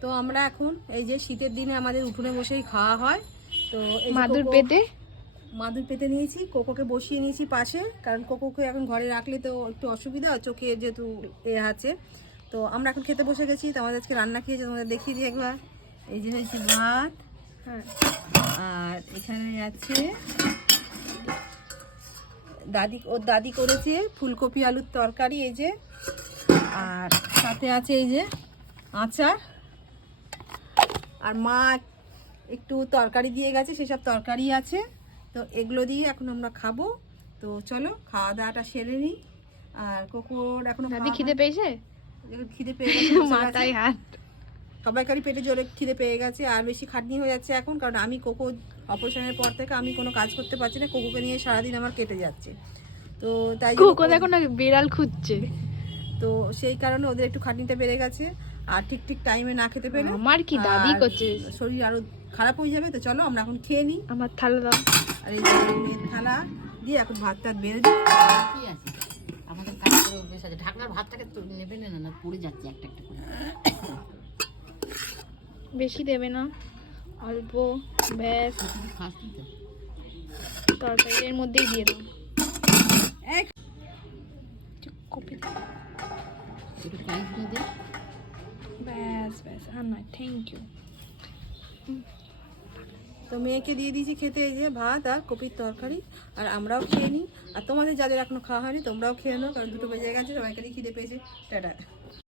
তো আমরা এখন এই যে শীতের দিনে আমাদের উঠোনে বসেই খাওয়া হয়। তো এই মাদুর পেতে নিয়েছি, কোকোকে বসিয়ে নিয়েছি পাশে, কারণ কোকোকে এখন ঘরে রাখলে তো একটু অসুবিধা, চোখে যেহেতু আছে। তো আমরা এখন খেতে বসে গেছি। তো আমাদের আজকে রান্না খেয়েছে, তোমাদের দেখিয়ে দিই একবার। এই যে হয়েছে ভাত, হ্যাঁ, আর এখানে আছে দাদি করেছে ফুলকপি আলুর তরকারি, এই যে, আর সাথে আছে এই যে আচার, আর মা একটু তরকারি দিয়ে গেছে, সেসব তরকারি আছে। তো এগুলো দিয়ে এখন আমরা খাবো। তো চলো খাওয়া দাওয়াটা সেরে নিই। আর কুকুর এখনো খিদে পেয়েছে, খিদে পেয়ে গেছে, মাথায় হাত, সবাইকারই পেটে জোরে খিদে পেয়ে গেছে। আর বেশি খাটনি হয়ে যাচ্ছে এখন, কারণ আমি কোকো অপারেশনের পর থেকে আমি কোনো কাজ করতে পারছি না, কোকোকে নিয়ে সারাদিন আমার কেটে যাচ্ছে। তো তাই কোকো দেখো না বিড়াল খুঁজছে, তো সেই কারণে ওদের একটু খাটনিটা বেড়ে গেছে। আর ঠিক টাইমে না খেতে পেলে আমার কি দাদি করছে, শরীর আরো খারাপ হয়ে যাবে। তো চলো আমরা এখন খেয়ে নিই। আমার থালা দাও। আর এই থালা দিয়ে এখন ভাত টাত বেড়ে দিই। কি আছে আমাদের কাজ করে অভ্যেস আছে, ঢাকনার ভাতটাকে তো নেবে না, পুড়ে যাচ্ছে একটা একটা করে। বেশি দেবে না, অল্প ব্যাস, তরকারির মধ্যেই দিয়ে দাও। ব্যাস আর নয়, থ্যাংক ইউ। তো মেয়েকে দিয়ে দিয়েছি খেতে, এই যে ভাত আর কপির তরকারি, আর আমরাও খেয়ে নিই। আর তোমাদের যাদের এখনো খাওয়া হয়নি তোমরাও খেয়ে নাও, কারণ 2টো বেজে গেছে, সবাইকারই খিদে পেয়েছে। টাটা।